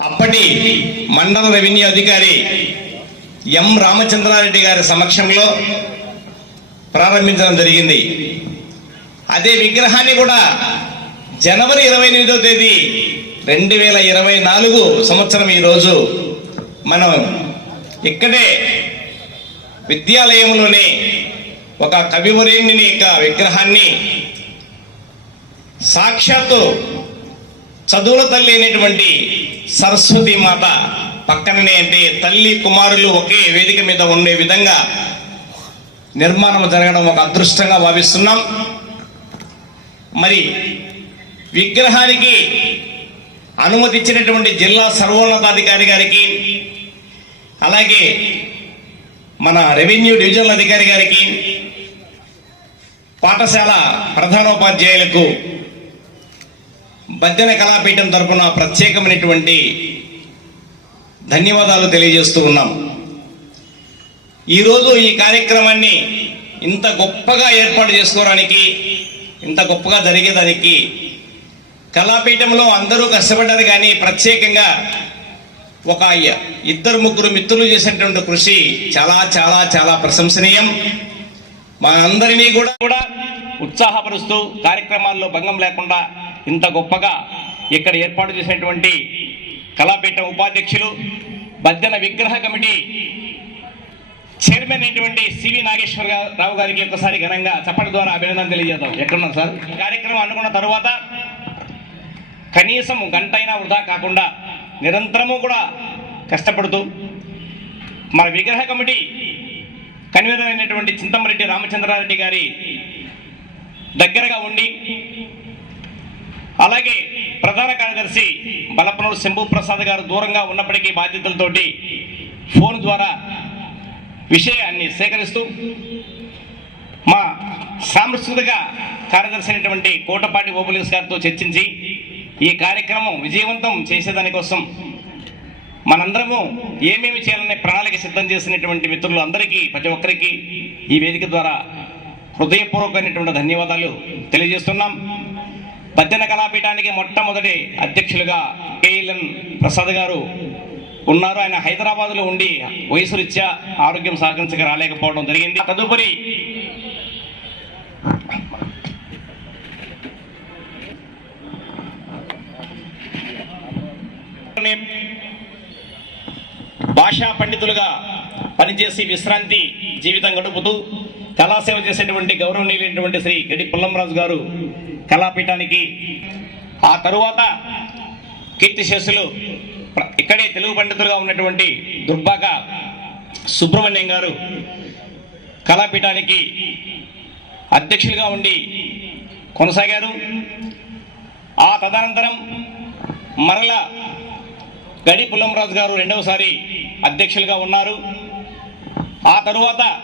అప్పటి మండల రెవెన్యూ అధికారి ఎం రామచంద్రారెడ్డి గారి సమక్షంలో ప్రారంభించడం జరిగింది. అదే విగ్రహాన్ని కూడా జనవరి ఇరవై ఎనిమిదో తేదీ రెండు వేల ఇరవై నాలుగు సంవత్సరం ఈరోజు మనం ఇక్కడే విద్యాలయంలోనే ఒక కవివరేణిని యొక్క విగ్రహాన్ని సాక్షాత్తు చదువుల తల్లి అయినటువంటి సరస్వతి మాత పక్కననే అంటే తల్లి కుమారులు ఒకే వేదిక మీద ఉండే విధంగా నిర్మాణం జరగడం ఒక అదృష్టంగా భావిస్తున్నాం. మరి విగ్రహానికి అనుమతి ఇచ్చినటువంటి జిల్లా సర్వోన్నతాధికారి గారికి అలాగే మన రెవెన్యూ డివిజనల్ అధికారి గారికి పాఠశాల ప్రధానోపాధ్యాయులకు బద్దెన కళాపీఠం తరఫున ప్రత్యేకమైనటువంటి ధన్యవాదాలు తెలియజేస్తూ ఉన్నాం. ఈరోజు ఈ కార్యక్రమాన్ని ఇంత గొప్పగా ఏర్పాటు చేసుకోవడానికి ఇంత గొప్పగా జరిగేదానికి కళాపీఠంలో అందరూ కష్టపడ్డారు కానీ ప్రత్యేకంగా ఒక ఇద్దరు ముగ్గురు మిత్రులు చేసినటువంటి కృషి చాలా చాలా చాలా ప్రశంసనీయం. మనందరినీ కూడా కూడా ఉత్సాహపరుస్తూ కార్యక్రమాల్లో భంగం లేకుండా ఇంత గొప్పగా ఇక్కడ ఏర్పాటు చేసినటువంటి కళాపీఠ ఉపాధ్యక్షులు భజన విగ్రహ కమిటీ చైర్మన్ అయినటువంటి సివి నాగేశ్వర రావు గారికి ఒకసారి ఘనంగా చప్పటి ద్వారా అభినందన తెలియజేద్దాం. ఎక్కడున్నాం సార్? కార్యక్రమం అనుకున్న తర్వాత కనీసం గంట అయినా వృధా కాకుండా నిరంతరము కూడా కష్టపడుతూ మన విగ్రహ కమిటీ కన్వీనర్ అయినటువంటి చింతమరెడ్డి రామచంద్రారెడ్డి గారి దగ్గరగా ఉండి అలాగే ప్రధాన కార్యదర్శి బలపనూరు శంభు ప్రసాద్ గారు దూరంగా ఉన్నప్పటికీ బాధ్యతలతోటి ఫోన్ ద్వారా విషయాన్ని సేకరిస్తూ మా సాంస్కృతిక కార్యదర్శి అయినటువంటి కోటపాటి ఓపులిస్ గారితో చర్చించి ఈ కార్యక్రమం విజయవంతం చేసేదానికోసం మనందరము ఏమేమి చేయాలనే ప్రణాళిక సిద్ధం చేసినటువంటి మిత్రులు అందరికీ ప్రతి ఒక్కరికి ఈ వేదిక ద్వారా హృదయపూర్వకమైనటువంటి ధన్యవాదాలు తెలియజేస్తున్నాం. పద్దెన కళాపీఠానికి మొట్టమొదటి అధ్యక్షులుగా కేఎల్ఎన్ ప్రసాద్ గారు ఉన్నారు. ఆయన హైదరాబాద్లో ఉండి వయసు రీత్యా ఆరోగ్యం సహకరించక రాలేకపోవడం జరిగింది. తదుపరి భాషా పండితులుగా పనిచేసి విశ్రాంతి జీవితం గడుపుతూ కళాసేవ చేసేటువంటి గౌరవనీయులైనటువంటి శ్రీ గడి పుల్లంరాజు గారు కళాపీఠానికి. ఆ తరువాత కీర్తిశేషులు ప్ర- ఇక్కడే తెలుగు పండితులుగా ఉన్నటువంటి దుర్బాక సుబ్రహ్మణ్యం గారు కళాపీఠానికి అధ్యక్షులుగా ఉండి కొనసాగారు. ఆ తదనంతరం మరలా గడి పుల్లంరాజు గారు రెండవసారి అధ్యక్షులుగా ఉన్నారు. ఆ తరువాత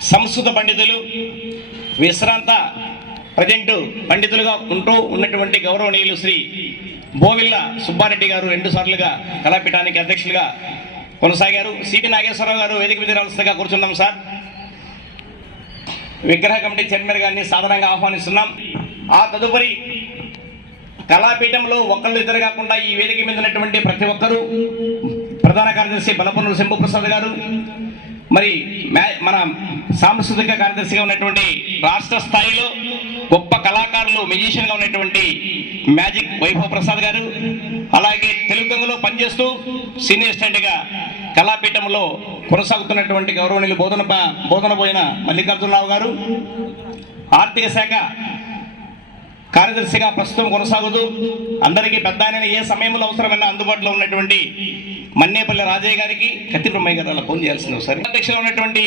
సంస్కృత పండితులు విశ్రాంత ప్రజెంట్ పండితులుగా ఉంటూ ఉన్నటువంటి గౌరవనీయులు శ్రీ బోవిల్ల సుబ్బారెడ్డి గారు రెండు సార్లుగా కళాపీఠానికి అధ్యక్షులుగా కొనసాగారు. సిపి నాగేశ్వరరావు గారు వేదిక మీద కూర్చున్నాం సార్. విగ్రహ కమిటీ చైర్మన్ గారిని సాధారణంగా ఆహ్వానిస్తున్నాం. ఆ తదుపరి కళాపీఠంలో ఒకళ్ళు ఇద్దరు కాకుండా ఈ వేదిక మీద ఉన్నటువంటి ప్రతి ఒక్కరూ ప్రధాన కార్యదర్శి బలపనులు శంభుప్రసాద్ గారు మరి మ్యా- మన సాంస్కృతిక కార్యదర్శిగా ఉన్నటువంటి రాష్ట్ర స్థాయిలో గొప్ప కళాకారులు మ్యూజిషియన్గా ఉన్నటువంటి మ్యాజిక్ వైభవ్ ప్రసాద్ గారు అలాగే తెలుగులో పనిచేస్తూ సీనియర్ స్టూడెంట్గా కళాపీఠంలో కొనసాగుతున్నటువంటి గౌరవనీయులు బోధన బోధన పోయిన మల్లికార్జునరావు గారు ఆర్థిక శాఖ కార్యదర్శిగా ప్రస్తుతం కొనసాగుతూ అందరికీ పెద్ద ఆయన ఏ సమయంలో అవసరమైన అందుబాటులో ఉన్నటువంటి మన్నేపల్లి రాజయ్య గారికి కత్తిబ్రహ్మయ్య గారు అలా ఫోన్ చేయాల్సింది ఒకసారి. అధ్యక్షులు ఉన్నటువంటి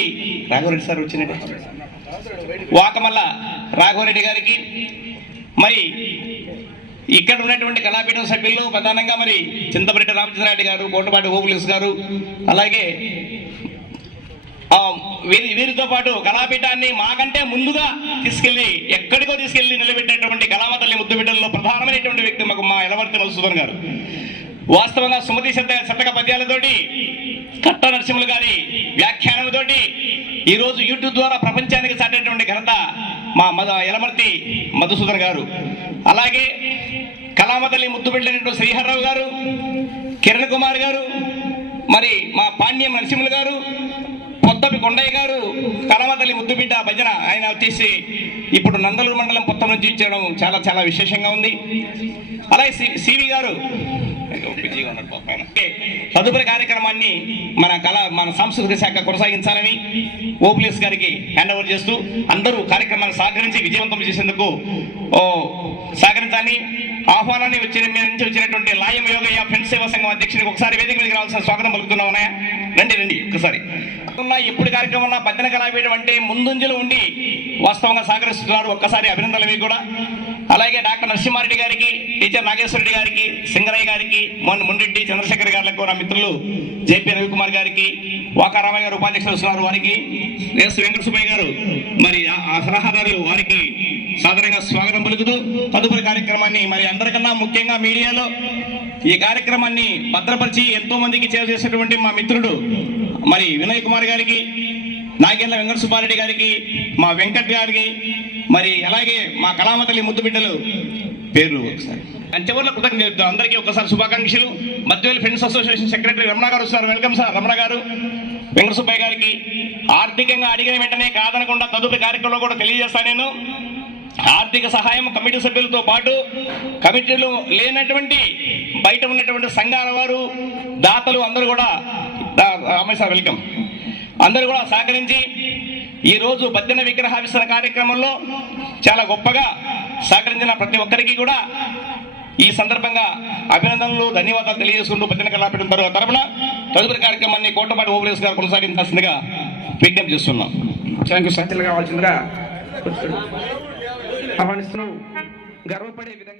రాఘవరెడ్డి సార్ వచ్చినట్టు వాకమల్ల రాఘవరెడ్డి గారికి మరి ఇక్కడ ఉన్నటువంటి కళాపీఠం సభ్యుల్లో ప్రధానంగా మరి చింతపరెడ్డి రామచంద్రారెడ్డి గారు కోటపాటి ఓపులిస్ గారు అలాగే వీరి వీరితో పాటు కళాపీఠాన్ని మాకంటే ముందుగా తీసుకెళ్ళి ఎక్కడికో తీసుకెళ్ళి నిలబెట్టినటువంటి కళామతల్లి ముద్దు బిడ్డల్లో ప్రధానమైనటువంటి వ్యక్తి మాకు మా ఎలవర్తి నరసూదన్ గారు. వాస్తవంగా సుమతి శత శతక పద్యాలతోటి కట్ట నరసింహులు గారి వ్యాఖ్యానంతోటి ఈరోజు యూట్యూబ్ ద్వారా ప్రపంచానికి సాటేటువంటి ఘనత మా మద ఎలమర్తి మధుసూదన్ గారు. అలాగే కళామతల్లి ముద్దు పెట్టినటువంటి శ్రీహర్రావు గారు కిరణ్ కుమార్ గారు మరి మా పాండ్యం నరసింహులు గారు పొత్తపి కొండయ్య గారు కళామతల్లి ముద్దుబిడ్డ భజన ఆయన వచ్చేసి ఇప్పుడు నందలూరు మండలం పొత్తం నుంచి ఇచ్చడం చాలా చాలా విశేషంగా ఉంది అలాగే సి- సివి గారు ఓకే. తదుపరి కార్యక్రమాన్ని మన కళ మన సాంస్కృతిక శాఖ కొనసాగించాలని ఓపీఎస్ గారికి హ్యాండ్ ఓవర్ చేస్తూ అందరూ కార్యక్రమాన్ని సహకరించి విజయవంతం చేసేందుకు ఓ సహకరించాలని ఆహ్వానాన్ని వచ్చిన నుంచి వచ్చినటువంటి లాయం యోగయ్య ఫ్రెండ్స్ సేవా సంఘం అధ్యక్షుడికి ఒకసారి వేదిక మీదకి రావాల్సిన స్వాగతం పలుకుతున్నాం రండి రండి ఒకసారి ఉన్న ఎప్పుడు కార్యక్రమం ఉన్న భజన కళాపీఠం అంటే ముందుంజలో ఉండి వాస్తవంగా సహకరిస్తున్నారు. ఒక్కసారి అభినందనలు మీకు కూడా. అలాగే డాక్టర్ నరసింహారెడ్డి గారికి టీచర్ నాగేశ్వరరెడ్డి గారికి సింగరయ్య గారికి మొన్న ముండెడ్డి చంద్రశేఖర్ గారికి నా మిత్రులు జేపీ రవికుమార్ గారికి వాకారామయ్య గారు ఉపాధ్యక్షులు వస్తున్నారు. వారికి ఎస్ వెంకట సుబ్బయ్య గారు మరి ఆ సలహాదారులు వారికి సాధారణంగా స్వాగతం పలుకుతూ తదుపరి కార్యక్రమాన్ని మరి అందరికన్నా ముఖ్యంగా మీడియాలో ఈ కార్యక్రమాన్ని భద్రపరిచి ఎంతో మందికి చేర చేసినటువంటి మా మిత్రుడు మరి వినయ్ కుమార్ గారికి నాగేంద్ర వెంకట సుబ్బారెడ్డి గారికి మా వెంకట్ గారికి మరి అలాగే మా కళామతల్లి ముద్దు బిడ్డలు పేర్లు ఒకసారి. అంచెవర్ల కృతజ్ఞత అందరికీ ఒకసారి శుభాకాంక్షలు. మధ్యవేళ friends association secretary Ramana garu వస్తున్నారు వెల్కమ్ సార్ రమణ గారు. వెంకట సుబ్బయ్య గారికి ఆర్థికంగా అడిగిన వెంటనే కాదనకుండా తదుపరి కార్యక్రమంలో కూడా తెలియజేస్తాను నేను. ఆర్థిక సహాయం కమిటీ సభ్యులతో పాటు కమిటీలో లేనటువంటి బయట ఉన్నటువంటి సంఘాల వారు దాతలు అందరూ కూడా రమేష్ సార్ వెల్కమ్. అందరూ కూడా సహకరించి ఈరోజు రోజు బద్దెన విగ్రహావిస్తరణ కార్యక్రమంలో చాలా గొప్పగా సహకరించిన ప్రతి ఒక్కరికి కూడా ఈ సందర్భంగా అభినందనలు ధన్యవాదాలు తెలియజేసుకుంటూ బద్దెన కళాపీఠం తరువాత తరపున తదుపరి కార్యక్రమాన్ని కోటపాటి ఓవరేస్ గారు కొనసాగించాల్సిందిగా విజ్ఞప్తి చేస్తున్నాం. థ్యాంక్ యూ సత్యలు కావాల్సిందిగా ఆహ్వానిస్తున్నాం. గర్వపడే విధంగా